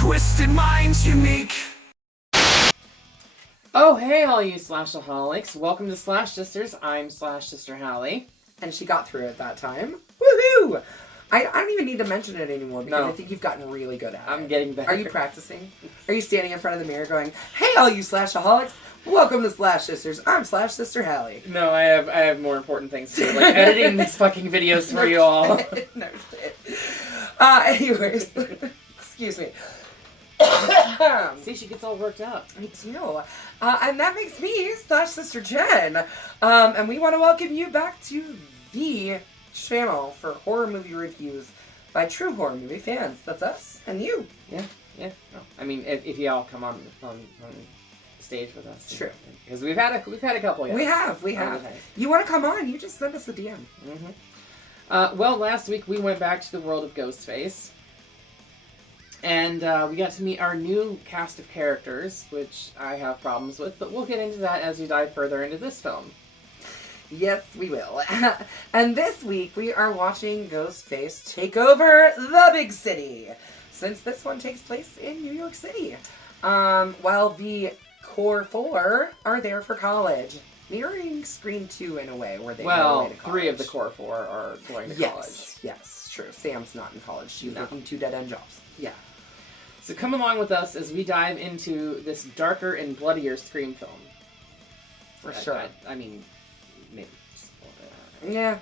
twisted minds unique. Oh, hey, all you Slashaholics. Welcome to Slash Sisters. I'm Slash Sister Hallie. And she got through it that time. Woohoo! I don't even need to mention it anymore because I think you've gotten really good at it. I'm getting better. Are you practicing? Are you standing in front of the mirror going, hey, all you Slashaholics, welcome to Slash Sisters. I'm Slash Sister Hallie. No, I have more important things to do, like editing these fucking videos for you all. No shit. Anyways, excuse me. See, she gets all worked up. I do. And that makes me Slash Sister Jen. And we want to welcome you back to the channel for horror movie reviews by true horror movie fans. That's us and you. Yeah. No. I mean, if y'all come on stage with us. True. Because we've had a couple. Yes. We have. You want to come on? You just send us a DM. Mm-hmm. Well, last week we went back to the world of Ghostface. And we got to meet our new cast of characters, which I have problems with, but we'll get into that as we dive further into this film. Yes, we will. And this week we are watching Ghostface take over the big city, since this one takes place in New York City. While the core four are there for college. Mirroring Scream 2 in a way, where they go away to college. 3 of the core 4 are going to college. Yes, true. Sam's not in college. She's working 2 dead-end jobs. Yeah. So come along with us as we dive into this darker and bloodier Scream film. For sure. I mean, maybe. Yeah.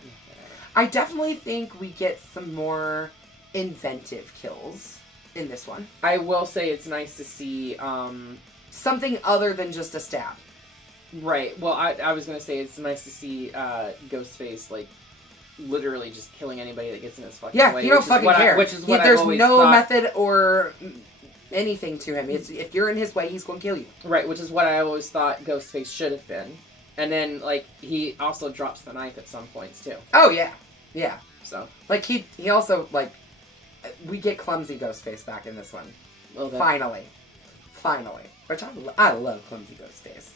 I definitely think we get some more inventive kills in this one. I will say it's nice to see something other than just a stab. Right. Well, I was going to say it's nice to see Ghostface, like, literally just killing anybody that gets in his fucking way. Yeah, you don't fucking care. Which is what there's I've always no thought. method or anything to him. If you're in his way, he's going to kill you. Right, which is what I always thought Ghostface should have been. And then, like, he also drops the knife at some points, too. Oh, yeah. Yeah. So. Like, he also, like, we get clumsy Ghostface back in this one. A little bit. Finally. Which I love clumsy Ghostface.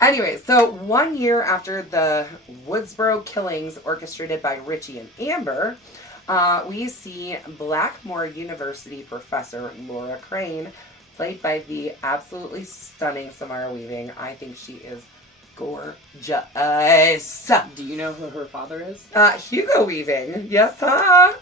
Anyway, so 1 year after the Woodsboro killings orchestrated by Richie and Amber, we see Blackmore University professor Laura Crane, played by the absolutely stunning Samara Weaving. I think she is gorgeous. Do you know who her father is? Hugo Weaving. Yes, huh?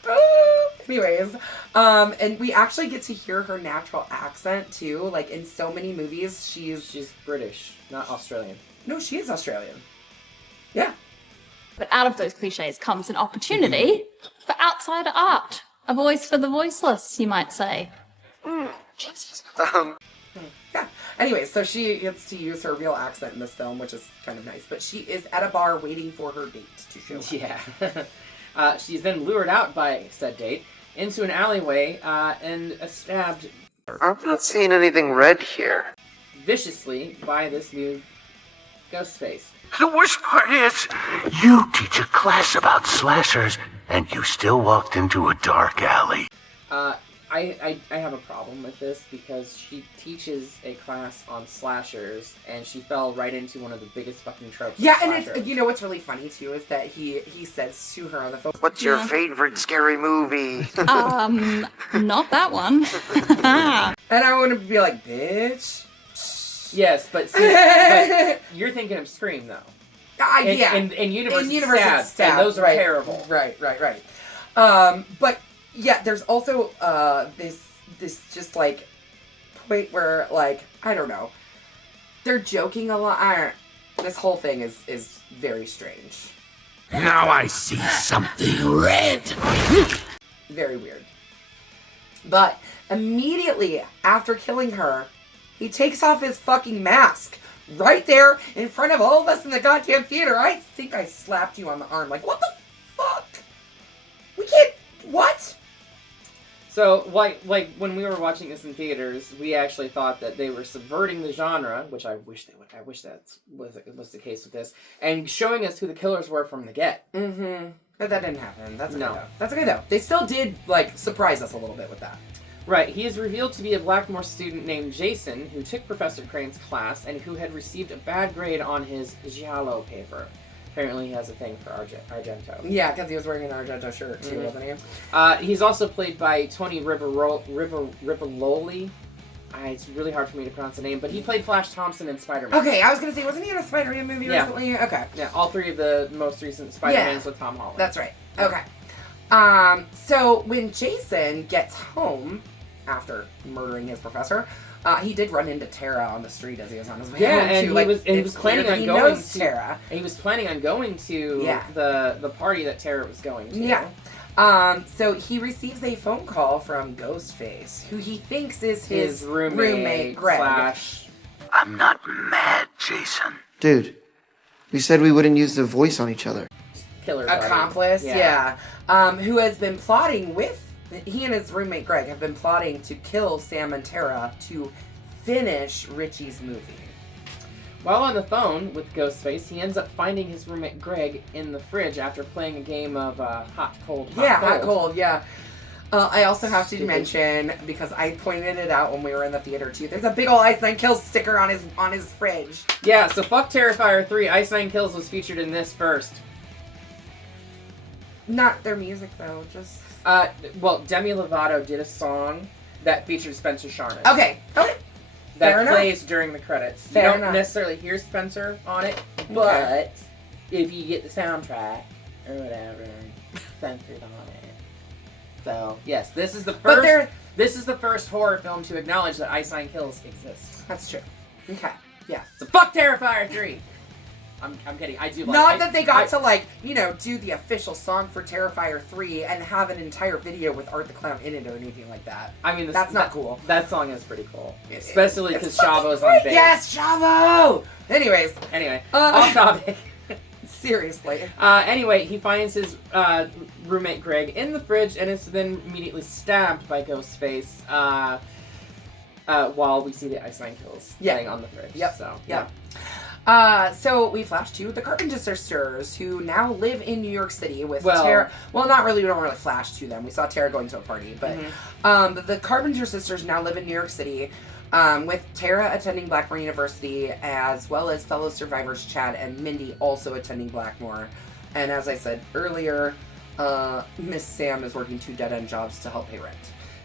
Anyways, and we actually get to hear her natural accent, too. Like, in so many movies, she's British, not Australian. No, she is Australian. Yeah. But out of those cliches comes an opportunity for outsider art. A voice for the voiceless, you might say. Yeah. Anyway, so she gets to use her real accent in this film, which is kind of nice. But she is at a bar waiting for her date to show up. Yeah. She's then lured out by said date into an alleyway and stabbed. I'm not seeing anything red here. Viciously by this new Ghostface. The worst part is, you teach a class about slashers, and you still walked into a dark alley. I have a problem with this because she teaches a class on slashers and she fell right into one of the biggest fucking tropes. Yeah, and it's, you know what's really funny too is that he says to her on the phone, What's your favorite scary movie? Not that one. and I want to be like, bitch. Yes, but you're thinking of Scream though. Yeah. In Universe it's Stab, and those are right, terrible. Right. But yeah, there's also this just like point where like I don't know, they're joking a lot. This whole thing is very strange. Now I see something red. Very weird. But immediately after killing her, he takes off his fucking mask. Right there in front of all of us in the goddamn theater. I think I slapped you on the arm. Like, what the fuck? We can't... What? So, like when we were watching this in theaters, we actually thought that they were subverting the genre, which I wish they would. I wish that was the case with this, and showing us who the killers were from the get. Mm-hmm. But that didn't happen. That's okay, No. though. That's okay, though. They still did, like, surprise us a little bit with that. Right. He is revealed to be a Blackmore student named Jason, who took Professor Crane's class and who had received a bad grade on his giallo paper. Apparently he has a thing for Argento. Yeah, because he was wearing an Argento shirt too, wasn't he? He's also played by Tony Rivelloli. It's really hard for me to pronounce the name, but he played Flash Thompson in Spider-Man. Okay, I was going to say, wasn't he in a Spider-Man movie recently? Okay. Yeah, all 3 of the most recent Spider-Mans with Tom Holland. That's right. Okay. So when Jason gets home after murdering his professor, he did run into Tara on the street as he was on his way home. And he was planning on going to Tara. And he was planning on going to the party that Tara was going to. Yeah. So he receives a phone call from Ghostface, who he thinks is his roommate Greg. I'm not mad, Jason. Dude, we said we wouldn't use the voice on each other. Killer buddy. Accomplice, yeah. Who has been plotting he and his roommate Greg have been plotting to kill Sam and Tara to finish Richie's movie. While on the phone with Ghostface, he ends up finding his roommate Greg in the fridge after playing a game of hot, cold. Hot, cold, yeah. I also have to mention, because I pointed it out when we were in the theater too, there's a big ol' Ice Nine Kills sticker on his fridge. Yeah, so fuck Terrifier 3, Ice Nine Kills was featured in this first. Not their music though, just... Well, Demi Lovato did a song that featured Spencer Charnas. Okay. That plays during the credits. Fair you don't enough. necessarily hear Spencer on it, but if you get the soundtrack or whatever, Spencer's on it. So yes, this is the first. This is the first horror film to acknowledge that Ice Nine Kills exists. That's true. Okay. Yeah. So fuck Terrifier 3. I'm kidding. I do like. Not that they got to do the official song for Terrifier 3 and have an entire video with Art the Clown in it or anything like that. I mean, that's not cool. That song is pretty cool, especially because Chavo's on bass. Yes, Chavo. Anyway, off topic. Seriously. Anyway, he finds his roommate Greg in the fridge and is then immediately stabbed by Ghostface. While we see the Ice Nine Kills playing on the fridge. Yep. So yeah. So we flash to the Carpenter sisters, who now live in New York City with Tara. Well, not really. We don't really flash to them. We saw Tara going to a party, but the Carpenter sisters now live in New York City, with Tara attending Blackmore University, as well as fellow survivors Chad and Mindy also attending Blackmore. And as I said earlier, Miss Sam is working 2 dead-end jobs to help pay rent.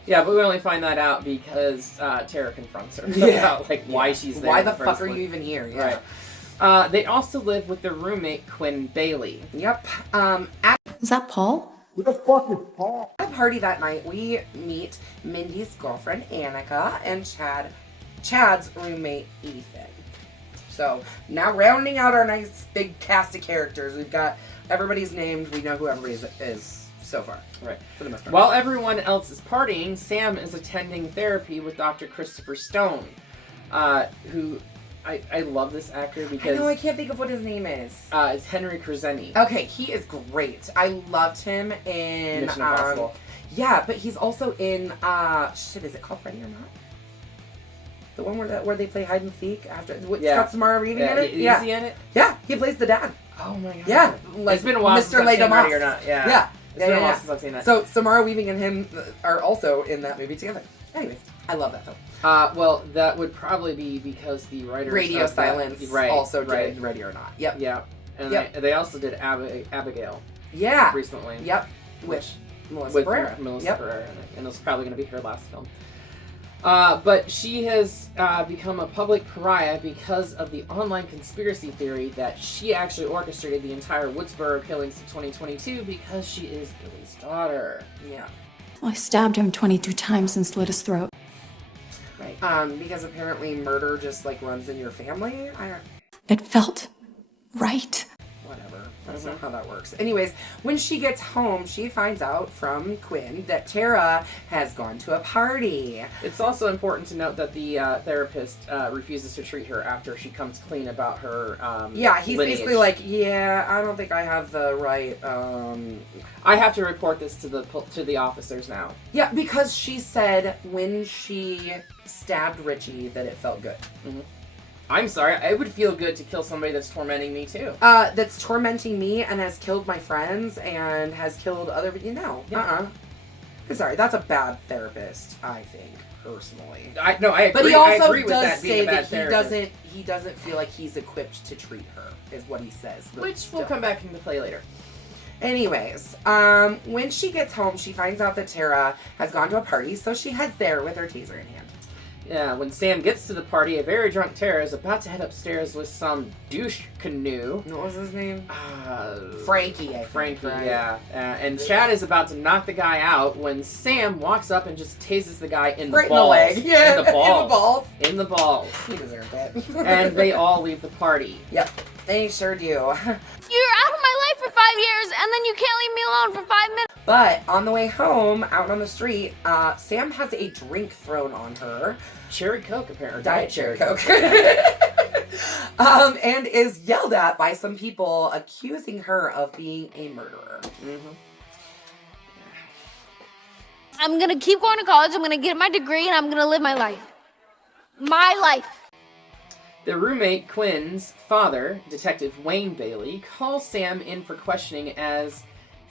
Yeah, but we only find that out because Tara confronts her about why she's there. Why the fuck are you even here? Yeah. Right. They also live with their roommate Quinn Bailey. Yep. Is that Paul? Who the fuck is Paul? At a party that night, we meet Mindy's girlfriend Annika and Chad's roommate Ethan. So now rounding out our nice big cast of characters, we've got everybody's named. We know who everybody is so far. Right. For the most part. While everyone else is partying, Sam is attending therapy with Dr. Christopher Stone, who I love this actor because... I know, I can't think of what his name is. It's Henry Krasinski. Okay, he is great. I loved him in... Mission Impossible. Yeah, but he's also in... is it called Ready or Not? The one where they play hide and seek after... It's got Samara Weaving in it? Is he in it? Yeah, he plays the dad. Oh my god. Yeah. It's been a while since I've seen Ready or Not. Yeah. It's been a while since I've seen that. So Samara Weaving and him are also in that movie together. Anyways, I love that film. Well, that would probably be because the writers Radio of Silence also did Ready or Not. Yep. Yeah. And they also did Abigail. Yeah. Recently. Yep. With Melissa Barrera. Melissa Barrera in it. And it was probably going to be her last film. But she has become a public pariah because of the online conspiracy theory that she actually orchestrated the entire Woodsboro killings of 2022 because she is Billy's daughter. Yeah. I stabbed him 22 times and slit his throat. Right. Because apparently murder just runs in your family. It felt right. Whatever. That's not how that works. Anyways, when she gets home, she finds out from Quinn that Tara has gone to a party. It's also important to note that the therapist refuses to treat her after she comes clean about her he's lineage. basically I don't think I have the right... I have to report this to the officers now. Yeah, because she said when she stabbed Richie that it felt good. Mm-hmm. I'm sorry, it would feel good to kill somebody that's tormenting me too. That's tormenting me and has killed my friends and has killed other... I'm sorry, that's a bad therapist, I think, personally. I agree. But he also I agree with does that being say a bad that therapist. he doesn't feel like he's equipped to treat her, is what he says. But Which will come back into play later. Anyways, when she gets home, she finds out that Tara has gone to a party, so she heads there with her taser in hand. Yeah, when Sam gets to the party, a very drunk Tara is about to head upstairs with some douche canoe. What was his name? Frankie, I think, Frankie, right? yeah. And Chad is about to knock the guy out when Sam walks up and just tases the guy in the Right balls. in the leg. Yeah, In the balls. in the balls. In the balls. He deserved it. And they all leave the party. Yep, they sure do. You're out of my life for 5 years, and then you can't leave me alone for 5 minutes. But on the way home, out on the street, Sam has a drink thrown on her. Cherry Coke, apparently. Diet Cherry Coke. And is yelled at by some people accusing her of being a murderer. Mm-hmm. I'm gonna keep going to college, I'm gonna get my degree, and I'm gonna live my life. My life. The roommate, Quinn's father, Detective Wayne Bailey, calls Sam in for questioning as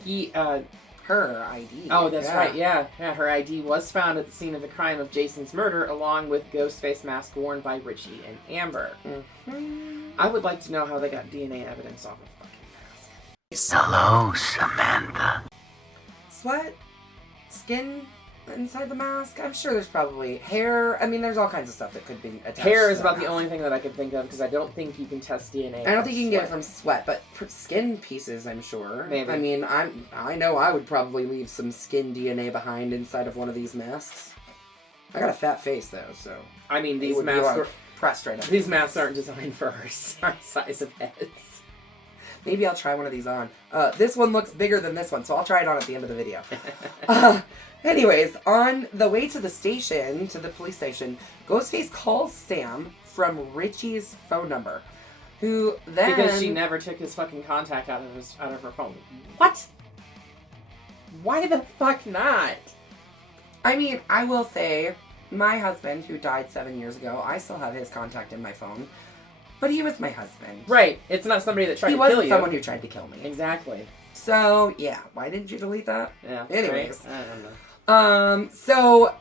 he, Her ID. Oh, that's right, yeah. Her ID was found at the scene of the crime of Jason's murder, along with Ghostface mask worn by Richie and Amber. Mm-hmm. I would like to know how they got DNA evidence off of fucking mask. Hello, Samantha. Sweat? Skin inside the mask? I'm sure there's probably hair. I mean, there's all kinds of stuff that could be attached Hair to is that about the mask. only thing that I could think of, because I don't think you can test DNA. I don't think you can get it from from sweat, but skin pieces, I'm sure. Maybe. I mean, I know I would probably leave some skin DNA behind inside of one of these masks. I got a fat face though, so I mean, it these would be masks like are, pressed right up. these masks aren't designed for our size of heads. Maybe I'll try one of these on. This one looks bigger than this one, so I'll try it on at the end of the video. Anyways, on the way to the station, to the police station, Ghostface calls Sam from Richie's phone number, who then... Because she never took his fucking contact out of her phone. What? Why the fuck not? I mean, I will say, my husband, who died 7 years ago, I still have his contact in my phone, but he was my husband. Right. It's not somebody that tried to kill you. He wasn't someone who tried to kill me. Exactly. So, yeah. Why didn't you delete that? Yeah. Anyways. Right? I don't know. So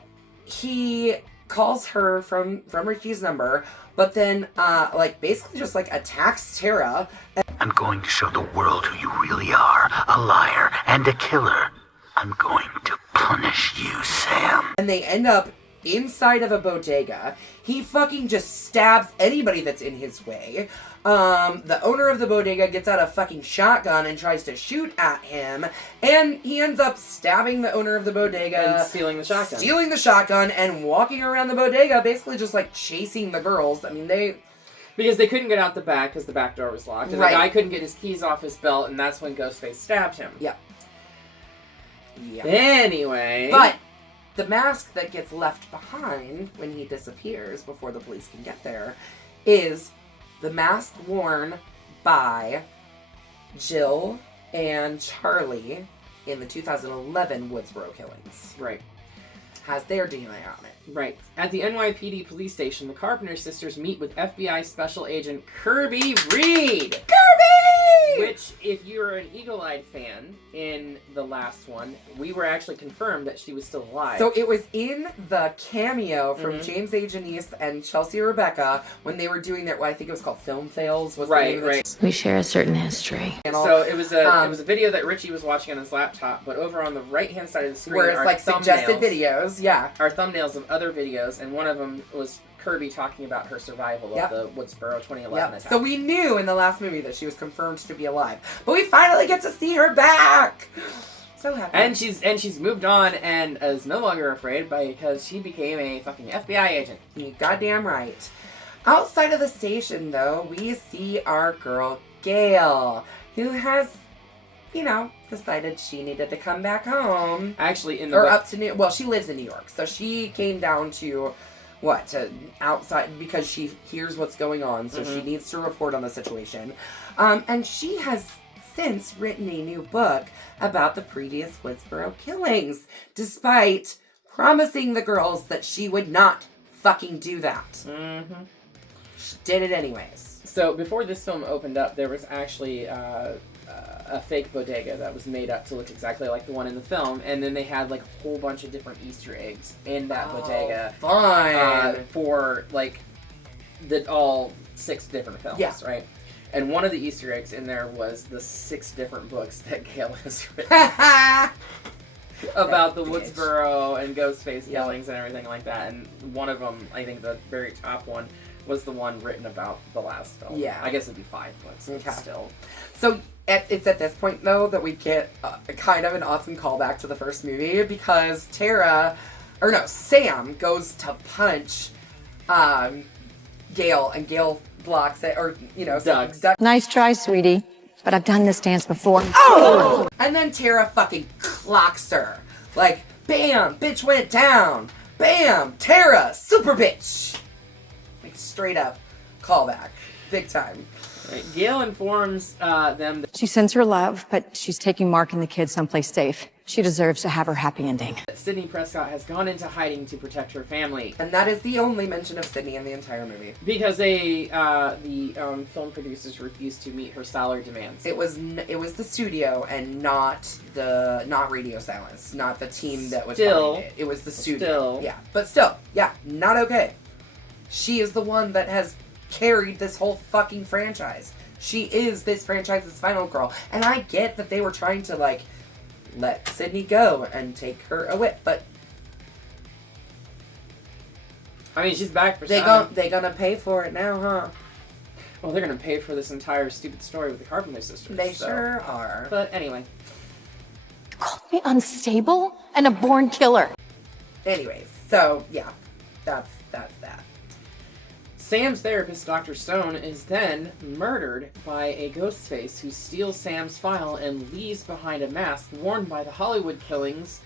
he calls her from Richie's number, but then, basically just, attacks Tara. I'm going to show the world who you really are, a liar and a killer. I'm going to punish you, Sam. And they end up inside of a bodega. He fucking just stabs anybody that's in his way. The owner of the bodega gets out a fucking shotgun and tries to shoot at him, and he ends up stabbing the owner of the bodega. And stealing the shotgun. Stealing the shotgun and walking around the bodega, basically just, chasing the girls. I mean, Because they couldn't get out the back because the back door was locked. And Right. the guy couldn't get his keys off his belt, and that's when Ghostface stabbed him. Yeah. Anyway. But the mask that gets left behind when he disappears before the police can get there is the mask worn by Jill and Charlie in the 2011 Woodsboro killings. Right. Has their DNA on it. Right. At the NYPD police station, the Carpenter sisters meet with FBI Special Agent Kirby Reed. Kirby! Which, if you're an Eagle-Eyed fan in the last one, we were actually confirmed that she was still alive. So it was in the cameo from Mhm. James A. Janice and Chelsea Rebecca when they were doing their, what I think it was called Film Fails. Was the Right, name of the right. We share a certain history. channel. So it was a video that Richie was watching on his laptop, but over on the right-hand side of the screen where it's are like suggested thumbnails. videos, yeah. Are thumbnails of other videos, and one of them was Kirby talking about her survival Yep. of the Woodsboro 2011 Yep. attack. So we knew in the last movie that she was confirmed to be alive, but we finally get to see her back. So happy. And she's moved on and is no longer afraid because she became a fucking FBI agent. You're goddamn right. Outside of the station, though, we see our girl Gale, who has, decided she needed to come back home. Actually, in the Or up to well, she lives in New York, so she came down to outside because she hears what's going on, so she needs to report on the situation. And she has since written a new book about the previous Woodsboro killings, despite promising the girls that she would not fucking do that. She did it anyways. So before this film opened up, there was actually a fake bodega that was made up to look exactly like the one in the film, and then they had like a whole bunch of different Easter eggs in that bodega. Fun. For like all 6 different films, Yeah. right? And one of the Easter eggs in there was the 6 different books that Gale has written about the Woodsboro and Ghostface killings and everything like that. And one of them, I think the very top one, was the one written about the last film. Yeah. I guess it'd be 5 books, but still. So it's at this point, though, that we get a kind of an awesome callback to the first movie, because Sam goes to punch Gale, and Gale blocks it, or, Ducks. Nice try, sweetie, but I've done this dance before. Oh! And then Tara fucking clocks her. Like, bam, bitch went down. Bam, Tara, super bitch. Like, straight up callback. Big time. Right. Gale informs them that She sends her love, but she's taking Mark and the kids someplace safe. She deserves to have her happy ending. Sydney Prescott has gone into hiding to protect her family. And that is the only mention of Sydney in the entire movie. Because the film producers refused to meet her salary demands. It was the studio and not Radio Silence, not the team that was behind it. It was the studio. Not okay. She is the one that has carried this whole fucking franchise. She is this franchise's final girl. And I get that they were trying to, like, let Sydney go and take her away, but I mean, she's back for they gonna pay for it now, huh? Well, they're gonna pay for this entire stupid story with the Carpenter sisters. They sure are. But anyway. Call me unstable and a born killer. Anyways, so yeah, that's that. Sam's therapist, Dr. Stone, is then murdered by a Ghostface who steals Sam's file and leaves behind a mask worn by the Hollywood killings.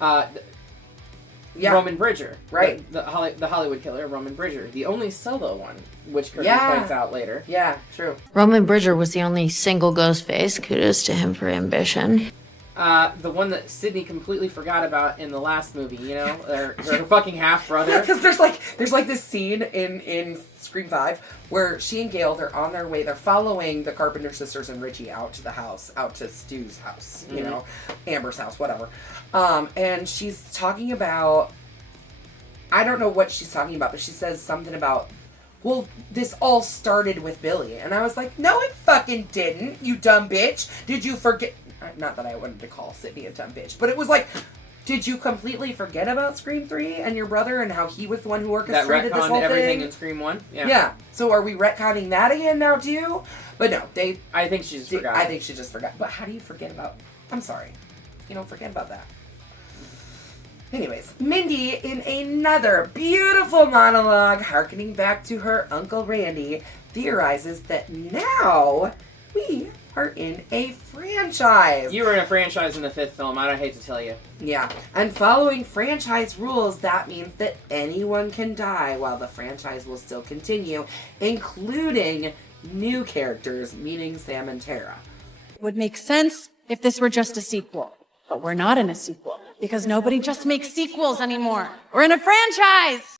Roman Bridger. Right. The Hollywood killer, Roman Bridger. The only solo one, which Kirby points out later. Yeah, true. Roman Bridger was the only single Ghostface. Kudos to him for ambition. The one that Sydney completely forgot about in the last movie, her fucking half-brother. Because there's like this scene in Scream 5 where she and Gale, they're on their way, they're following the Carpenter sisters and Richie out to the house, out to Stu's house, Amber's house, whatever. And she's talking about, I don't know what she's talking about, but she says something about, well, this all started with Billy. And I was like, no, it fucking didn't, you dumb bitch. Did you forget? Not that I wanted to call Sydney a dumb bitch, but it was like, did you completely forget about Scream 3 and your brother and how he was the one who orchestrated this whole everything thing? in Scream 1? Yeah. So are we retconning that again now too? But no, I think she just forgot. I think she just forgot. But how do you forget about... I'm sorry. You don't forget about that. Anyways, Mindy, in another beautiful monologue, harkening back to her Uncle Randy, theorizes that now we are in a franchise. You were in a franchise in the 5th film, I don't hate to tell you. Yeah, and following franchise rules, that means that anyone can die while the franchise will still continue, including new characters, meaning Sam and Tara. It would make sense if this were just a sequel. But we're not in a sequel, because nobody just makes sequels anymore. We're in a franchise!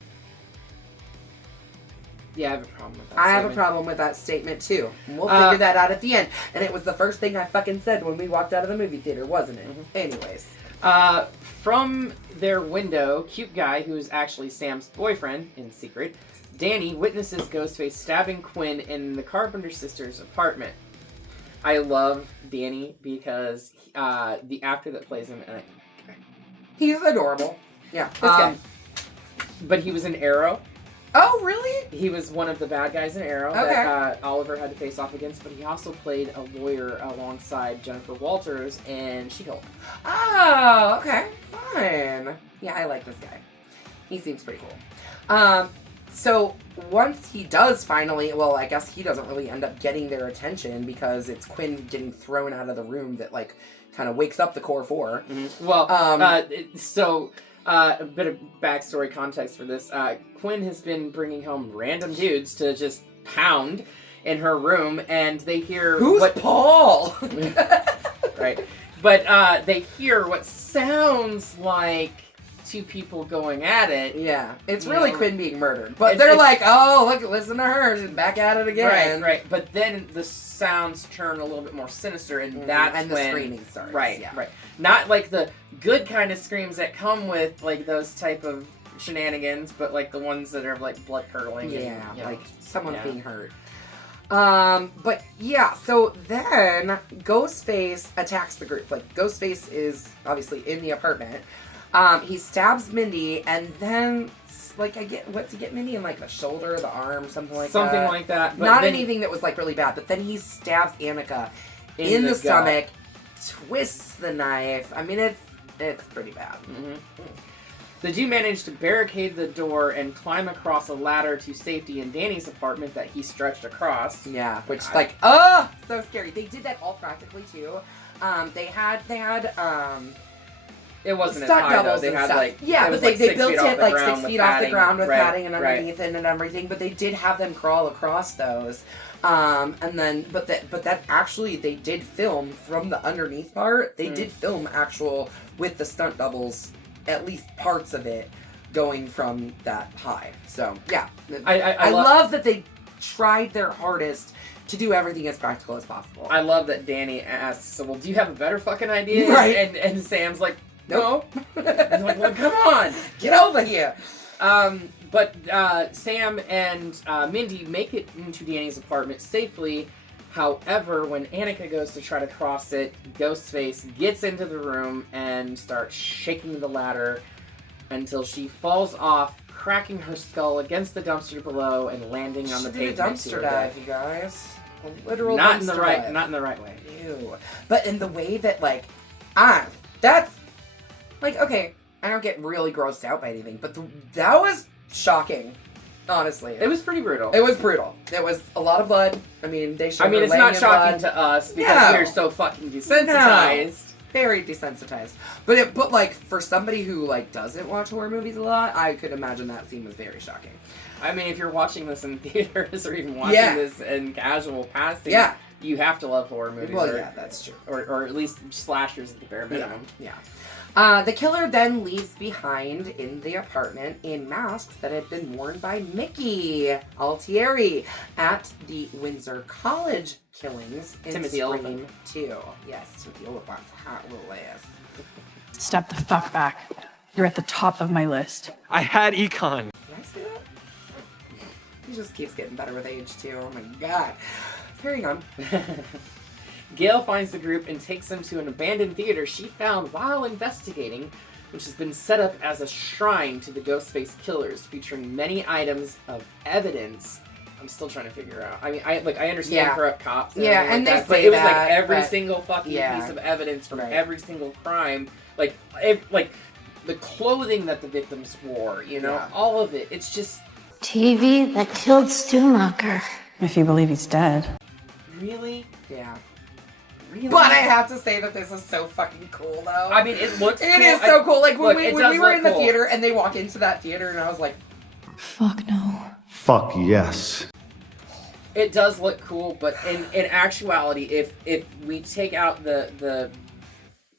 Yeah, I have a problem with that I have a problem with that statement, too. We'll figure that out at the end. And it was the first thing I fucking said when we walked out of the movie theater, wasn't it? Mm-hmm. Anyways. From their window, cute guy, who's actually Sam's boyfriend, in secret, Danny, witnesses Ghostface stabbing Quinn in the Carpenter sisters' apartment. I love Danny because the actor that plays him... he's adorable. Yeah, this guy. But he was in Arrow. Oh, really? He was one of the bad guys in Arrow that Oliver had to face off against, but he also played a lawyer alongside Jennifer Walters in She-Hulk. Oh, okay. Fine. Yeah, I like this guy. He seems pretty cool. So once he does finally, well, I guess he doesn't really end up getting their attention because it's Quinn getting thrown out of the room that, like, kind of wakes up the core four. Mm-hmm. Well, a bit of backstory context for this. Quinn has been bringing home random dudes to just pound in her room, and they hear... Who's Paul? Right. But they hear what sounds like two people going at it. Yeah, it's You really know, Quinn being murdered, but they're like, oh, look, listen to her, she's back at it again. Right. But then the sounds turn a little bit more sinister, and that's and when the screaming starts. Right, yeah. right. Not like the good kind of screams that come with like those type of shenanigans, but like the ones that are like blood curdling. Yeah, and, you know, like someone's yeah. being hurt. But yeah, so then Ghostface attacks the group. Like, Ghostface is obviously in the apartment. He stabs Mindy, and then, like, what's he get Mindy in, like, the shoulder, the arm, something like that? Something like that. But Not then, anything that was, like, really bad, but then he stabs Annika in the stomach, twists the knife. I mean, it's pretty bad. Mm-hmm. They do manage to barricade the door and climb across a ladder to safety in Danny's apartment that he stretched across. Yeah, which, so scary. They did that all practically, too. They had it wasn't as stunt high, though. doubles They and had, stuff. like, yeah, it but was, they 6 built feet it off the like ground 6 with feet off the padding. ground with Right, padding and underneath it and everything. But they did have them crawl across those. And then, but that actually they did film from the underneath part. They did film actual with the stunt doubles, at least parts of it going from that high. So yeah, I love that they tried their hardest to do everything as practical as possible. I love that Danny asks, so, well, do you have a better fucking idea? Right. And Sam's like, no. Nope. He's like, well, come on. Get over here. But Sam and Mindy make it into Danny's apartment safely. However, when Annika goes to try to cross it, Ghostface gets into the room and starts shaking the ladder until she falls off, cracking her skull against the dumpster below and landing on the pavement. Dumpster dive, you guys. A literal not dumpster in the right, dive. not in the right way. Ew. But in the way that, like, that's, like, okay, I don't get really grossed out by anything, but that was shocking, honestly. It was pretty brutal. It was brutal. It was a lot of blood. I mean, they showed her it's laying not in shocking blood. to us because No. we're so fucking desensitized. Very desensitized. But like, for somebody who, like, doesn't watch horror movies a lot, I could imagine that scene was very shocking. I mean, if you're watching this in theaters or even watching this in casual passing, you have to love horror movies. Well, yeah, that's true. Or at least slashers at the bare minimum. Yeah. The killer then leaves behind in the apartment a mask that had been worn by Mickey Altieri at the Windsor College killings in Timothy Scream Oliphant. 2. Yes, Timothy Oliphant's hot little ass. Step the fuck back. You're at the top of my list. I had econ. Did I say that? He just keeps getting better with age, too. Oh my god. Carrying on. Gale finds the group and takes them to an abandoned theater she found while investigating, which has been set up as a shrine to the Ghostface killers, featuring many items of evidence. I'm still trying to figure out. I mean, I understand corrupt cops. And and like they that, but say it was that, like every but- single fucking piece of evidence from Right. every single crime, like the clothing that the victims wore, you know, all of it. It's just TV that killed Stumacher. If you believe he's dead. really. Yeah. Really? But I have to say that this is so fucking cool, though. I mean, it looks. It cool. is so cool. Like, when Look, we were in the cool. theater and they walk into that theater and I was like, Fuck no. Fuck yes. It does look cool, but in actuality, if we take out the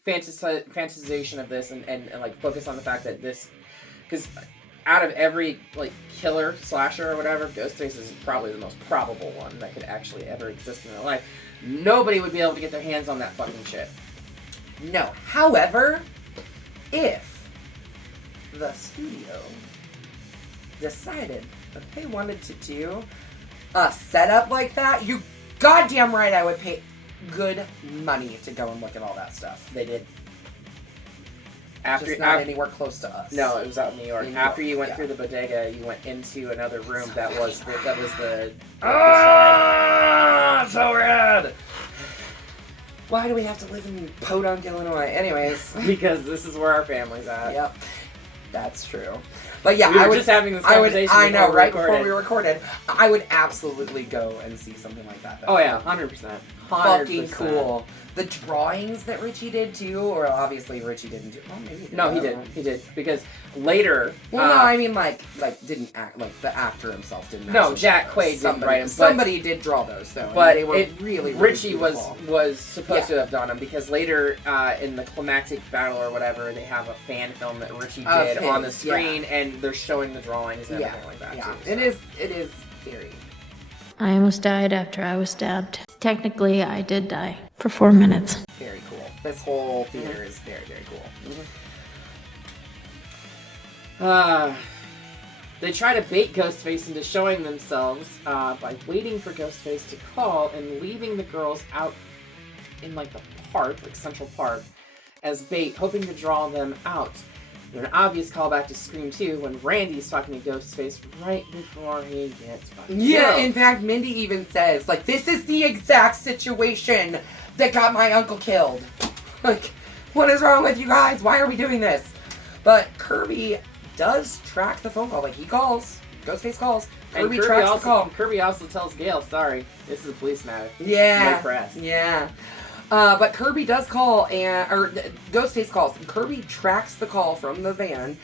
fantasization of this and like focus on the fact that this, because out of every like killer slasher or whatever, Ghostface is probably the most probable one that could actually ever exist in real life. Nobody would be able to get their hands on that fucking shit. no. However, if the studio decided that they wanted to do a setup like that, you goddamn right I would pay good money to go and look at all that stuff. They did. Just not anywhere close to us. No, it was out in New York. In New After York, you went yeah. through the bodega, you went into another room that was the so rad! Why do we have to live in Podunk, Illinois? Anyways. because this is where our family's at. Yep. That's true. But yeah, We were I would just having this I conversation know, before we right recorded. before we recorded. I would absolutely go and see something like that. Oh yeah, 100%. fucking cool. The drawings that Richie did too, or obviously Richie didn't do. Well, maybe he did. No, he did. He did because later. Well, no, I mean like didn't act like the actor himself didn't. No, Jack Quaid didn't write him. Somebody did draw those though. But they were really Richie beautiful. was supposed to have done them because later in the climactic battle or whatever, they have a fan film that Richie did on the screen, and they're showing the drawings and everything like that. Yeah, too, so. It is very. I almost died after I was stabbed. Technically, I did die for 4 minutes. Very cool. This whole theater is very, very cool. They try to bait Ghostface into showing themselves by waiting for Ghostface to call and leaving the girls out in like the park, like Central Park, as bait, hoping to draw them out. There's an obvious callback to Scream 2 when Randy's talking to Ghostface right before he gets fucking killed. In fact, Mindy even says, like, this is the exact situation that got my uncle killed. Like, what is wrong with you guys? Why are we doing this? But Kirby does track the phone call. Like, he calls. Ghostface calls. Kirby tracks the call. Kirby also tells Gale, sorry, this is a police matter. Yeah. No press. Yeah. But Kirby does call, or Ghostface calls. Kirby tracks the call from the van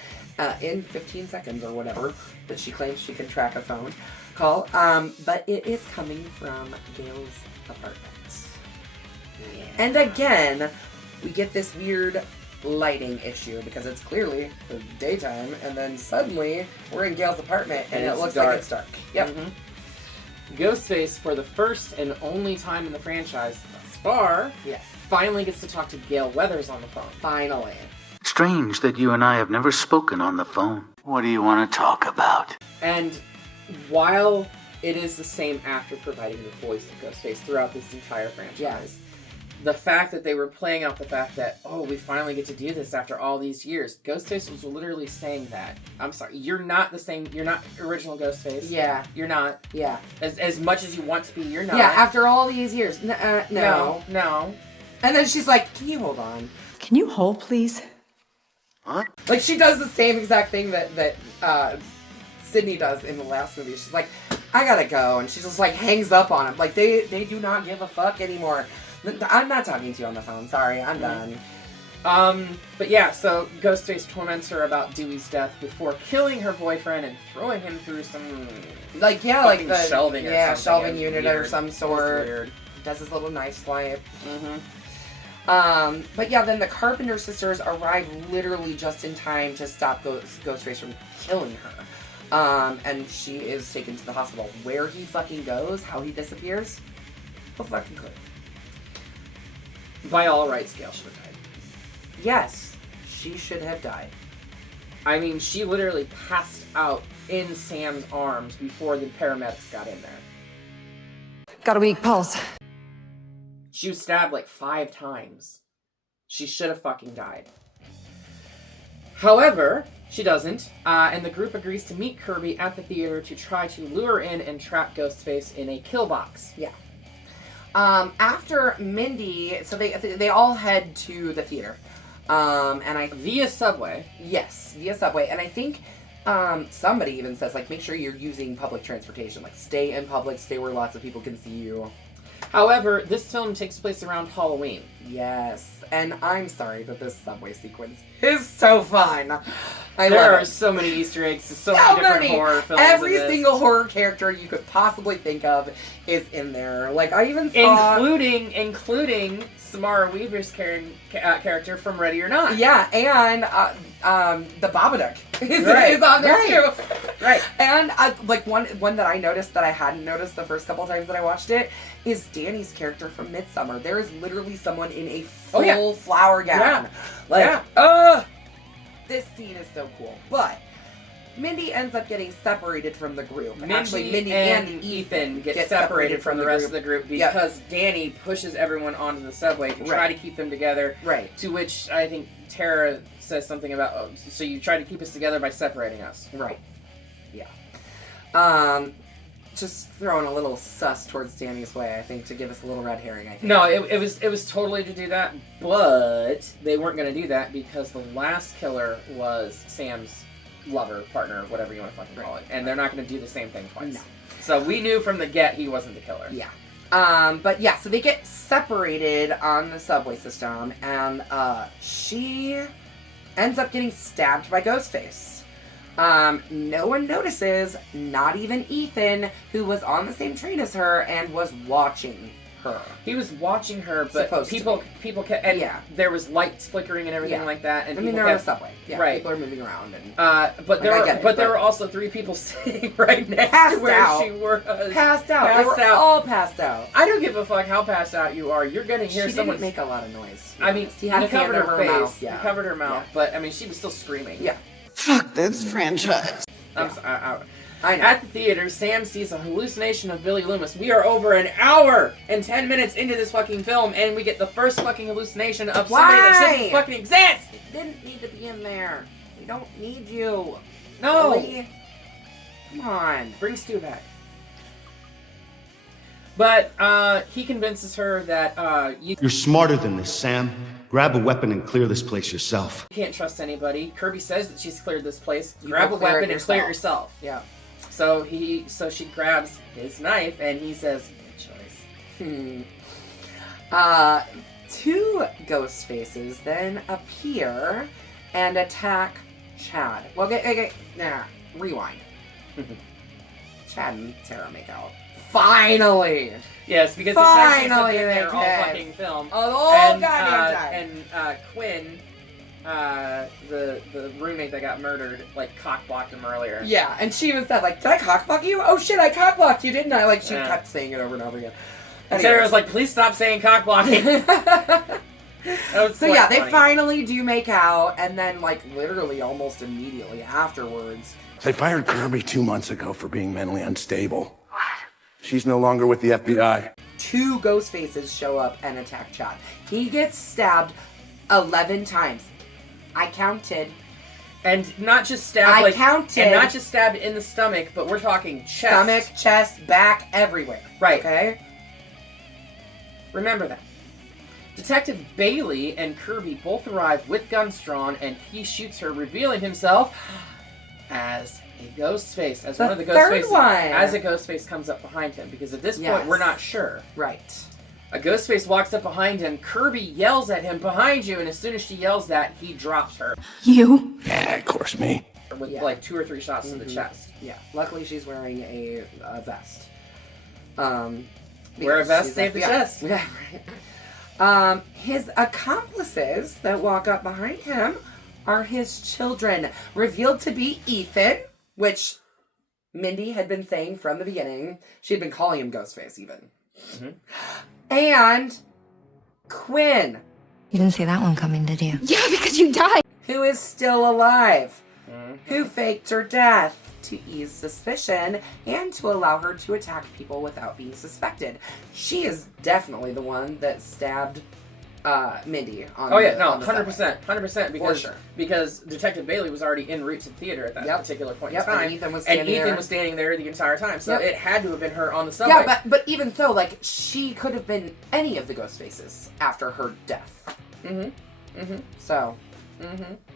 in 15 seconds or whatever that she claims she can track a phone call. But it is coming from Gale's apartment. Yeah. And again, we get this weird lighting issue because it's clearly the daytime, and then suddenly we're in Gale's apartment and it looks like it's dark. Yep. Mm-hmm. Ghostface, for the first and only time in the franchise thus far, finally gets to talk to Gale Weathers on the phone. Finally. Strange that you and I have never spoken on the phone. What do you want to talk about? And while it is the same actor providing the voice of Ghostface throughout this entire franchise, the fact that they were playing out the fact that, oh, we finally get to do this after all these years. Ghostface was literally saying that. I'm sorry, you're not the same, you're not original Ghostface. Yeah. You're not. Yeah. As much as you want to be, you're not. Yeah, after all these years. No. No. And then she's like, can you hold on? Can you hold, please? What? Like, she does the same exact thing that Sydney does in the last movie. She's like, I gotta go. And she just, like, hangs up on him. Like, they do not give a fuck anymore. I'm not talking to you on the phone. Sorry, I'm done. But yeah, so Ghostface torments her about Dewey's death before killing her boyfriend and throwing him through some like the shelving shelving unit weird. or some sort. Weird. Does his little knife swipe. But yeah, then the Carpenter sisters arrive literally just in time to stop Ghostface from killing her. And she is taken to the hospital. Where he fucking goes, how he disappears, no fucking clue. By all rights, Gale should have died. Yes, she should have died. I mean, she literally passed out in Sam's arms before the paramedics got in there. Got a weak pulse. She was stabbed like 5 times. She should have fucking died. However, she doesn't, and the group agrees to meet Kirby at the theater to try to lure in and trap Ghostface in a kill box. Yeah. After Mindy, so they all head to the theater, and via subway. Yes, via subway, and I think somebody even says, like, make sure you're using public transportation, like stay in public, stay where lots of people can see you. However, this film takes place around Halloween. Yes, and I'm sorry that this subway sequence is so fun. There are so many Easter eggs to so many different horror films. Every single horror character you could possibly think of is in there. Like, I even saw... Including Samara Weaver's character from Ready or Not. Yeah, and the Babadook is on there too. Right. And like one that I noticed that I hadn't noticed the first couple times that I watched it is Danny's character from Midsommar. There is literally someone in a full flower gown. This scene is so cool. But Mindy ends up getting separated from the group. Mindy and Ethan get separated from the rest of the group because Danny pushes everyone onto the subway to try to keep them together. Right. To which I think Tara says something about, so you try to keep us together by separating us. Right. Yeah. Just throwing a little sus towards Danny's way, I think, to give us a little red herring, I think. No, it was totally to do that, but they weren't going to do that because the last killer was Sam's lover, partner, whatever you want to fucking call it. And they're not going to do the same thing twice. No. So we knew from the get he wasn't the killer. Yeah. But yeah, so they get separated on the subway system, and she ends up getting stabbed by Ghostface. No one notices, not even Ethan, who was on the same train as her and was watching her. He was watching her, but people kept, and there was lights flickering and everything like that. And I mean, they're on a subway. Yeah, right. People are moving around. And, but there were also 3 people sitting right next to where she was. Passed out. They were all passed out. I don't give a fuck how passed out you are. You're gonna hear someone make a lot of noise. I mean, he had covered her face. Mouth. Yeah. He covered her mouth, but I mean, she was still screaming. Yeah. Fuck this franchise. I'm sorry. I know. At the theater, Sam sees a hallucination of Billy Loomis. We are over an hour and 10 minutes into this fucking film, and we get the first fucking hallucination of somebody that shouldn't fucking exist! It didn't need to be in there. We don't need you. No! Billy. Come on. Bring Stu back. But, he convinces her that, You're smarter than this, Sam. Grab a weapon and clear this place yourself. You can't trust anybody. Kirby says that she's cleared this place. Grab a weapon and clear it yourself. Yeah. So she grabs his knife and he says, "Good choice." 2 ghost faces then appear and attack Chad. Well, rewind. Chad and Tara make out. Finally! Yes, because finally the they there all fucking film. Oh, goddamn time. And Quinn, the roommate that got murdered, like cockblocked him earlier. Yeah, and she was like, "Did I cockblock you? Oh shit, I cockblocked you, didn't I?" Like she kept saying it over and over again. And Sarah was like, "Please stop saying cockblocking." So yeah, they finally do make out, and then like literally almost immediately afterwards, they fired Kirby 2 months ago for being mentally unstable. She's no longer with the FBI. 2 ghost faces show up and attack Chad. He gets stabbed 11 times. I counted. And not just stabbed. Counted. And not just stabbed in the stomach, but we're talking chest. Stomach, chest, back, everywhere. Right. Okay? Remember that. Detective Bailey and Kirby both arrive with guns drawn, and he shoots her, revealing himself as a ghost face. As one of the ghost faces. As a ghost face comes up behind him, because at this point we're not sure. Right. A ghost face walks up behind him. Kirby yells at him, "Behind you!" And as soon as she yells that, he drops her. You? Yeah, of course, me. With like 2 or 3 shots to the chest. Yeah. Luckily, she's wearing a vest. Wear a vest, save the chest. Yeah, right. His accomplices that walk up behind him are his children, revealed to be Ethan, which Mindy had been saying from the beginning. She had been calling him Ghostface, even. Mm-hmm. And Quinn. You didn't see that one coming, did you? Yeah, because you died. Who is still alive. Who faked her death to ease suspicion and to allow her to attack people without being suspected. She is definitely the one that stabbed Mindy on the 100%. 100% because Detective Bailey was already en route to the theater at that particular point in time. And Ethan was standing there the entire time. So it had to have been her on the subway. Yeah, but even so, like, she could have been any of the ghost faces after her death. So,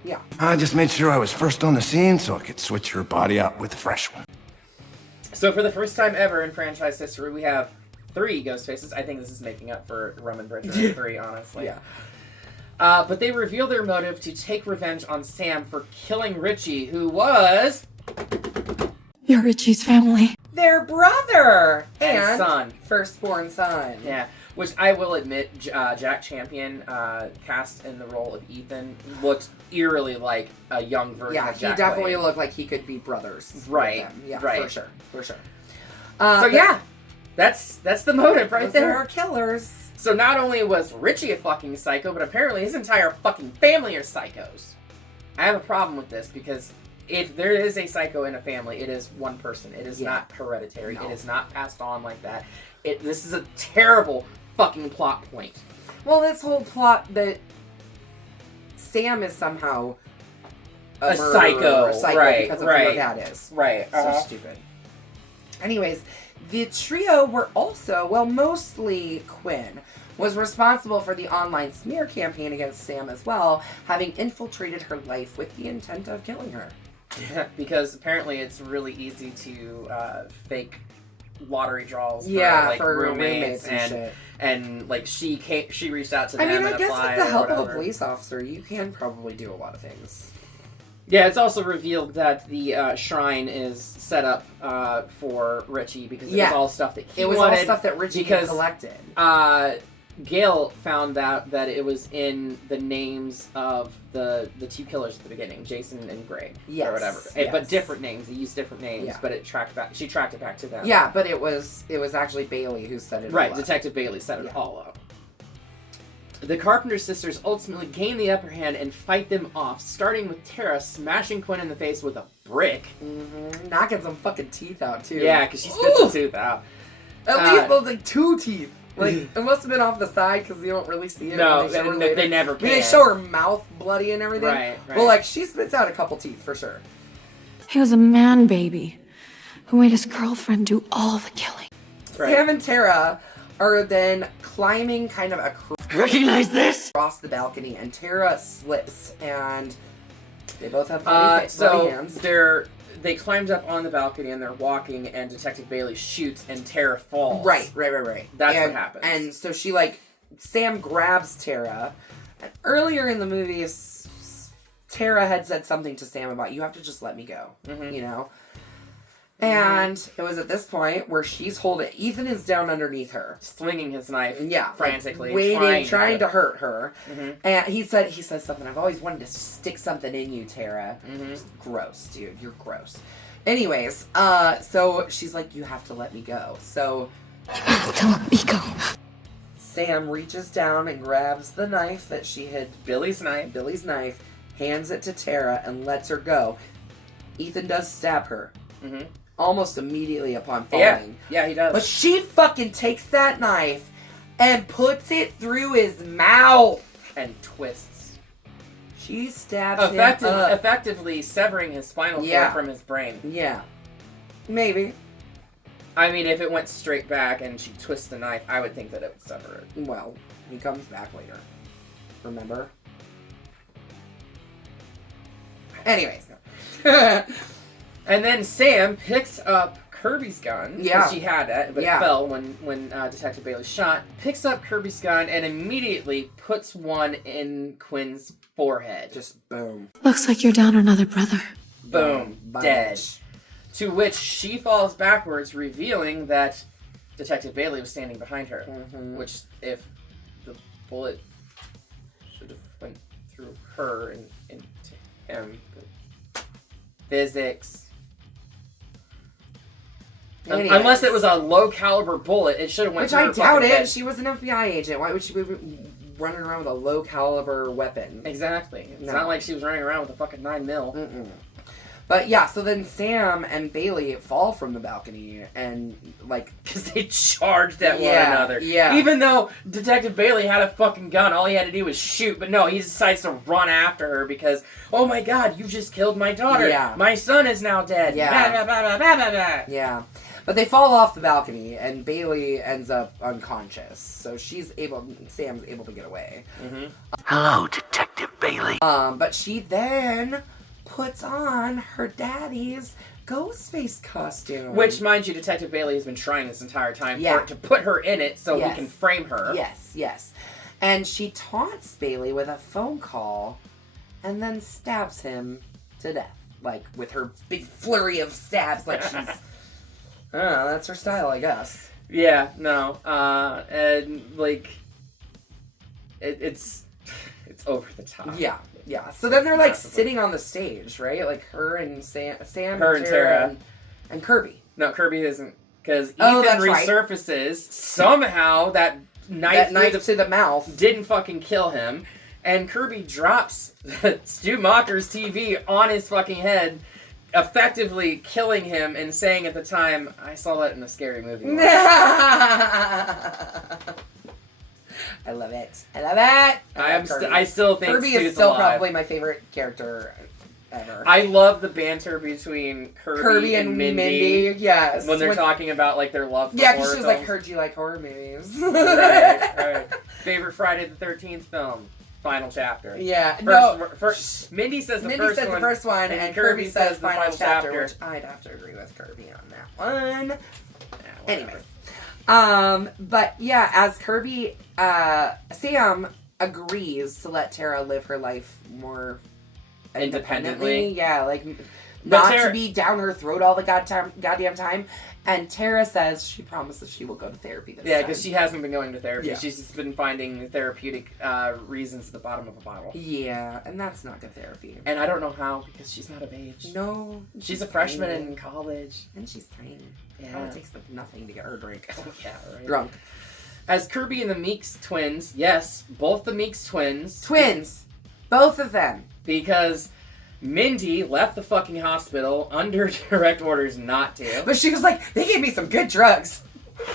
yeah. I just made sure I was first on the scene so I could switch her body out with a fresh one. So for the first time ever in franchise history, we have 3 ghost faces. I think this is making up for Roman Bridger 3, honestly. Yeah. But they reveal their motive to take revenge on Sam for killing Richie, who was... You're Richie's family. Their brother! And son. Firstborn son. Yeah. Which I will admit, Jack Champion, cast in the role of Ethan, looked eerily like a young version of Jack. He definitely Wade. looked like he could be brothers. Right. Yeah, right. For sure. For sure. So yeah, that's the motive right there. There are killers. So not only was Richie a fucking psycho, but apparently his entire fucking family are psychos. I have a problem with this because if there is a psycho in a family, it is one person. It is not hereditary. No. It is not passed on like that. This is a terrible fucking plot point. Well, this whole plot that Sam is somehow a psycho, right, because of who her dad is. Right. So stupid. Anyways, the trio were also, mostly Quinn, was responsible for the online smear campaign against Sam as well, having infiltrated her life with the intent of killing her. Yeah, because apparently it's really easy to fake lottery draws for, Yeah, for roommates and shit. And like she reached out to them. I mean, I guess applied with the help or of a whatever. police officer, you can probably do a lot of things. Yeah, it's also revealed that the shrine is set up for Richie because it was all stuff that he wanted. It was all stuff that Richie had collected. Gail found out that it was in the names of the two killers at the beginning, Jason and Greg, or whatever. Yes. But different names. They used different names, Yeah. but she tracked it back to them. Yeah, but it was actually Bailey who set it all up. Detective Bailey set it all up. The Carpenter sisters ultimately gain the upper hand and fight them off, starting with Tara smashing Quinn in the face with a brick. Mm-hmm. Knocking some fucking teeth out, too. Yeah, because she spits a tooth out. At least those, like, 2 teeth. Like, it must have been off the side because you don't really see it. No, they never can. I mean, they show her mouth bloody and everything. Right. Well, like, she spits out a couple teeth for sure. He was a man baby who made his girlfriend do all the killing. Right. Sam and Tara are then climbing kind of Recognize this? across the balcony, and Tara slips, and they both have bloody hands. They climbed up on the balcony and they're walking, and Detective Bailey shoots and Tara falls. Right. That's what happens. And so she, Sam grabs Tara. And earlier in the movie, Tara had said something to Sam about, you have to just let me go, you know? And it was at this point where she's holding, Ethan is down underneath her. Swinging his knife frantically. waiting, trying to hurt her. And he says something, I've always wanted to stick something in you, Tara. Gross, dude. You're gross. Anyways, so she's like, you have to let me go. So You have to let me go. Sam reaches down and grabs the knife that she had... Billy's knife. Hands it to Tara and lets her go. Ethan does stab her. Almost immediately upon falling. Yeah, he does. But she fucking takes that knife and puts it through his mouth. And twists. She stabs him up. Effectively severing his spinal cord from his brain. Yeah. Maybe. I mean, if it went straight back and she twists the knife, I would think that it would sever it. Well, he comes back later. Remember? Anyways. And then Sam picks up Kirby's gun. Yeah. She had it, but it fell when Detective Bailey shot. Picks up Kirby's gun and immediately puts one in Quinn's forehead. Just boom. Looks like you're down another brother. Boom. Dead. To which she falls backwards, revealing that Detective Bailey was standing behind her. Which, if the bullet should have went through her and into him. But physics. Anyways. Unless it was a low caliber bullet, it should have went Which through her I doubt it. head. She was an FBI agent. Why would she be running around with a low caliber weapon? Exactly. It's not like she was running around with a fucking 9mm. But yeah, so then Sam and Bailey fall from the balcony and because they charged at one another. Yeah. Even though Detective Bailey had a fucking gun, all he had to do was shoot. But no, he decides to run after her because, oh my god, you just killed my daughter. Yeah. My son is now dead. Yeah. Blah, blah, blah, blah, blah, blah. Yeah. But they fall off the balcony and Bailey ends up unconscious. So Sam's able to get away. Hello, Detective Bailey. But she then puts on her daddy's Ghostface costume. Which, mind you, Detective Bailey has been trying this entire time to put her in it so he can frame her. Yes. And she taunts Bailey with a phone call and then stabs him to death. With her big flurry of stabs. She's... that's her style, I guess. Yeah, no. And, it's over the top. Yeah. So then they're sitting on the stage, right? Her and Sam, her and Tara, and Kirby. No, Kirby isn't, because Ethan resurfaces. Right. Somehow that knife to the mouth didn't fucking kill him, and Kirby drops Stu Macher's TV on his fucking head, effectively killing him and saying at the time, "I saw that in a scary movie." I love it. I still think Kirby Stu's is still alive. probably my favorite character ever. I love the banter between Kirby and Mindy. Yes. When they're talking about their love for horror because she was heard you like horror movies. right. Favorite Friday the 13th film. Final chapter. Yeah. First, Mindy says the first one, and Kirby says the final chapter. Which I'd have to agree with Kirby on that one. Anyways. But yeah, as Kirby, Sam agrees to let Tara live her life more independently. Yeah, like not to be down her throat all the goddamn time. And Tara says she promises she will go to therapy this time. Yeah, because she hasn't been going to therapy. Yeah. She's just been finding therapeutic reasons at the bottom of a bottle. Yeah, and that's not good therapy. And I don't know how, because she's not of age. No. She's a freshman in college. And she's tiny. Yeah. It takes like nothing to get her drink. Oh, yeah, right. Drunk. As Kirby and the Meeks twins, yes, both the Meeks twins. Twins! Both of them. Because Mindy left the fucking hospital under direct orders not to. But she was like, they gave me some good drugs.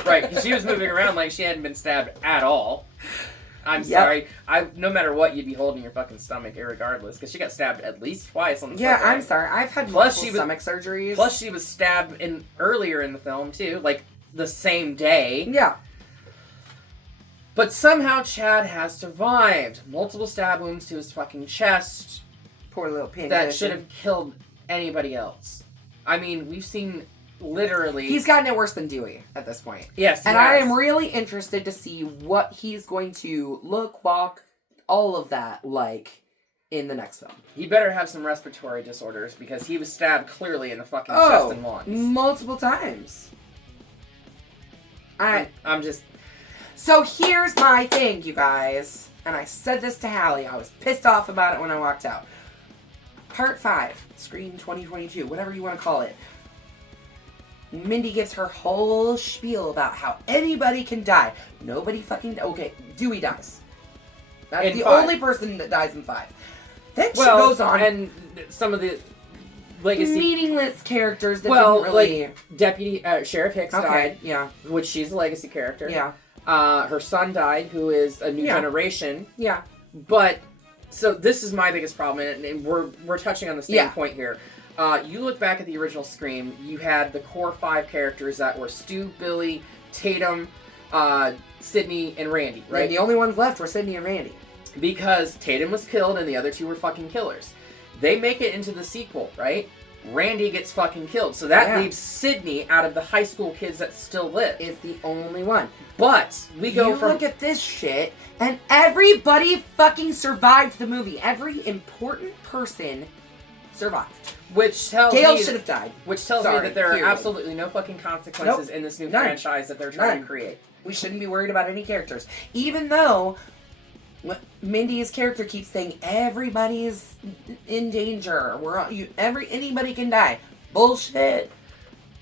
Right, because she was moving around like she hadn't been stabbed at all. I'm sorry. No matter what, you'd be holding your fucking stomach irregardless, because she got stabbed at least twice on the subway. I'm sorry. I've had multiple stomach surgeries. Plus, she was stabbed earlier in the film, too. Like, the same day. Yeah. But somehow Chad has survived. Multiple stab wounds to his fucking chest. Poor little pig. That should have killed anybody else. I mean, we've seen literally... He's gotten it worse than Dewey at this point. Yes, and I am really interested to see what he's going to look, walk, all of that like in the next film. He better have some respiratory disorders, because he was stabbed clearly in the fucking chest and lungs. Multiple times. I'm just... So here's my thing, you guys. And I said this to Hallie. I was pissed off about it when I walked out. Part 5, Scream 2022, whatever you want to call it. Mindy gives her whole spiel about how anybody can die. Nobody fucking... Okay, Dewey dies. That's the only person that dies in 5. Then she goes on... And some of the legacy... meaningless characters that didn't really... like Deputy Sheriff Hicks died. Yeah. Which she's a legacy character. Yeah. Her son died, who is a new generation. Yeah. But... So this is my biggest problem, and we're touching on the same point here. You look back at the original Scream, you had the core 5 characters that were Stu, Billy, Tatum, Sydney, and Randy, right? And the only ones left were Sydney and Randy. Because Tatum was killed and the other 2 were fucking killers. They make it into the sequel, right? Randy gets fucking killed. So that leaves Sydney out of the high school kids that still live. Is the only one. But we go from... look at this shit, and everybody fucking survived the movie. Every important person survived. Which tells Gale me... should have died. Which tells me that there are absolutely no fucking consequences in this new franchise that they're trying to create. We shouldn't be worried about any characters. Even though Mindy's character keeps saying everybody's in danger. Anybody can die. Bullshit.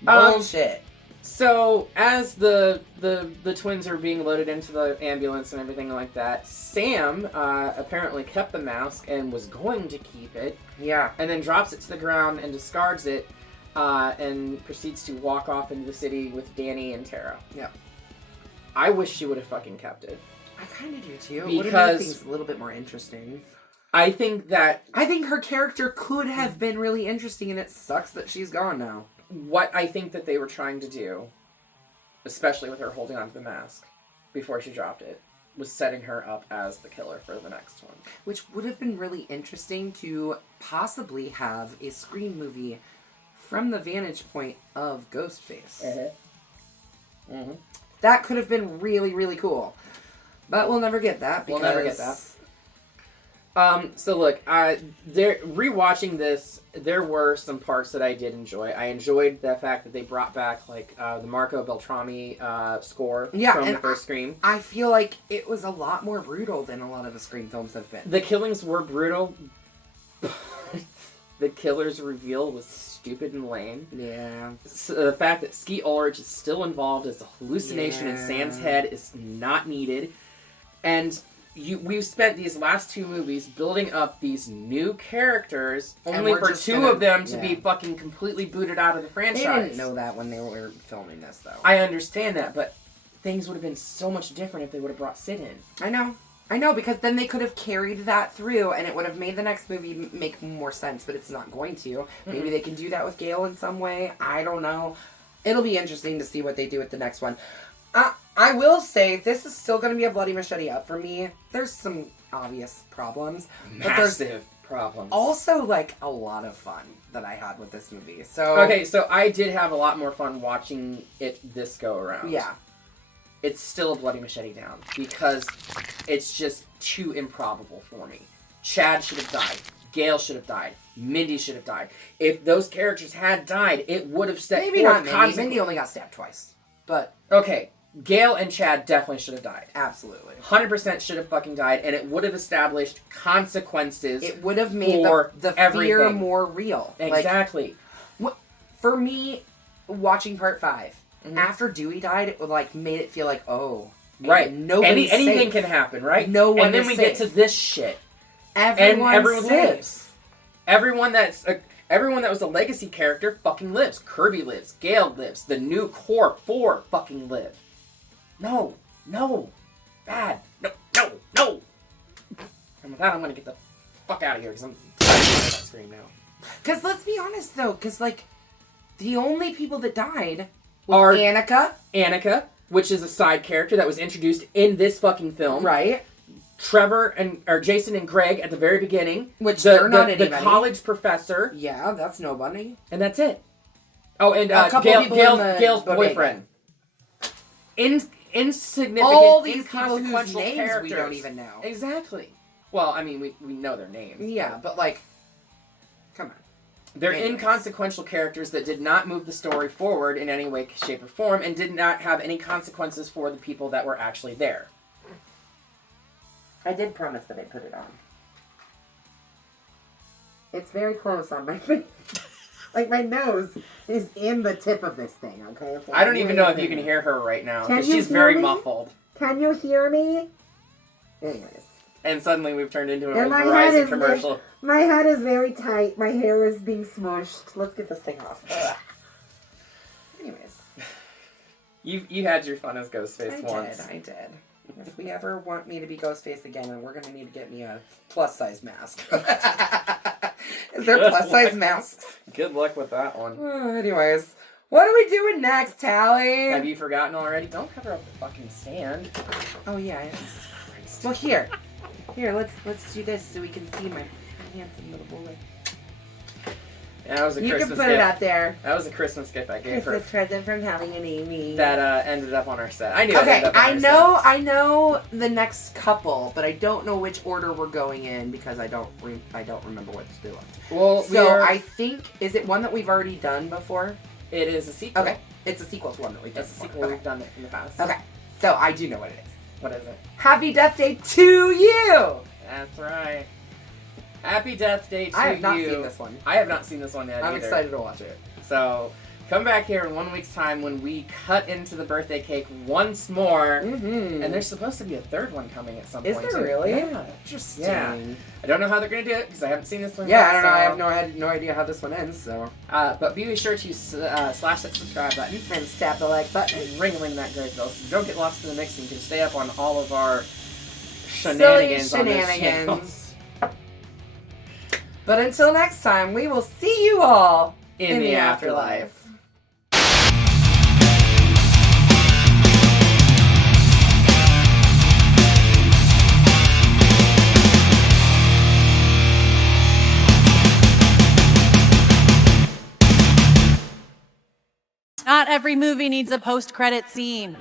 Bullshit. So as the twins are being loaded into the ambulance and everything like that, Sam apparently kept the mask and was going to keep it. Yeah. And then drops it to the ground and discards it, and proceeds to walk off into the city with Danny and Tara. Yeah. I wish she would have fucking kept it. I kind of do too. Because it would have made things a little bit more interesting. I think her character could have been really interesting, and it sucks that she's gone now. What I think that they were trying to do, especially with her holding onto the mask before she dropped it, was setting her up as the killer for the next one. Which would have been really interesting to possibly have a Scream movie from the vantage point of Ghostface. Uh-huh. Mm-hmm. That could have been really, really cool. But we'll never get that. We'll never get that. So look, rewatching this, there were some parts that I did enjoy. I enjoyed the fact that they brought back the Marco Beltrami score from the first Scream. I feel like it was a lot more brutal than a lot of the Scream films have been. The killings were brutal. The killer's reveal was stupid and lame. Yeah. So the fact that Skeet Ulrich is still involved as a hallucination in Sam's head is not needed. And we've spent these last 2 movies building up these new characters, only for 2 of them to be fucking completely booted out of the franchise. They didn't know that when they were filming this, though. I understand that, but things would have been so much different if they would have brought Sid in. I know, because then they could have carried that through, and it would have made the next movie make more sense, but it's not going to. Maybe they can do that with Gale in some way. I don't know. It'll be interesting to see what they do with the next one. I will say, this is still going to be a bloody machete up for me. There's some obvious problems. Massive problems. Also, like, a lot of fun that I had with this movie. So Okay, so I did have a lot more fun watching it this go around. Yeah. It's still a bloody machete down because it's just too improbable for me. Chad should have died. Gale should have died. Mindy should have died. If those characters had died, it would have set maybe forth not Mindy. Mindy only got stabbed twice. But okay, Gale and Chad definitely should have died. Absolutely. 100% should have fucking died, and it would have established consequences. It would have made the fear more real. Exactly. Like, for me, watching part 5, after Dewey died, it would like made it feel like, oh, right, nobody's anything safe. can happen, right? No one. And then is we safe. get to this shit. Everyone lives. Everyone that was a legacy character fucking lives. Kirby lives. Gale lives. The new core 4 fucking live. No. Bad. No. And with that, I'm gonna get the fuck out of here because I'm tired of that scream now. Because let's be honest though, because like, the only people that died are Annika, which is a side character that was introduced in this fucking film. Right. Trevor or Jason and Greg at the very beginning. Which they're not the college professor. Yeah, that's nobody. And that's it. Oh, and Gale's boyfriend. Insignificant, all these people whose inconsequential names characters. we don't even know. Exactly. Well, I mean, we know their names. Yeah, but like, come on. They're inconsequential characters that did not move the story forward in any way, shape, or form, and did not have any consequences for the people that were actually there. I did promise that I'd put it on. It's very close on my face. Like, my nose is in the tip of this thing, okay? Like, I don't even know if you can hear her right now, because Can you she's hear very me? muffled. Can you hear me? Anyways. And suddenly we've turned into And a my Verizon commercial. My head is very tight. My hair is being smushed. Let's get this thing off. Anyways. You had your fun as Ghostface once. I did. If we ever want me to be Ghostface again, then we're going to need to get me a plus-size mask. Is there plus-size masks? Good luck with that one. Anyways, what are we doing next, Tally? Have you forgotten already? Don't cover up the fucking stand. Oh, yeah. Well, here, let's do this so we can see my handsome little boy. Yeah, that was a you Christmas can gift. put it out there. That was a Christmas gift I gave her. Christmas present from Tally and Amy. That ended up on our set. I knew it Okay, ended up on our set. I know the next couple, but I don't know which order we're going in because I don't remember what to do. Well, so I think, is it one that we've already done before? It is a sequel. Okay, it's a sequel to one that we've done. It's a sequel we've done in the past. Okay, so I do know what it is. What is it? Happy Death Day to you! That's right. Happy Death Day to you. I have not seen this one. I have not seen this one yet I'm either. excited to watch it. So, come back here in 1 week's time when we cut into the birthday cake once more. Mm-hmm. And there's supposed to be a third one coming at some Is point, there too. really? Yeah. Interesting. Yeah. I don't know how they're going to do it because I haven't seen this one Yeah, yet. I don't know. I have no idea how this one ends, so. But be sure to slash that subscribe button. And tap the like button. And ring that great bell so you don't get lost in the mix and you can stay up on all of our shenanigans on this channel. But until next time, we will see you all in the afterlife. Not every movie needs a post-credit scene.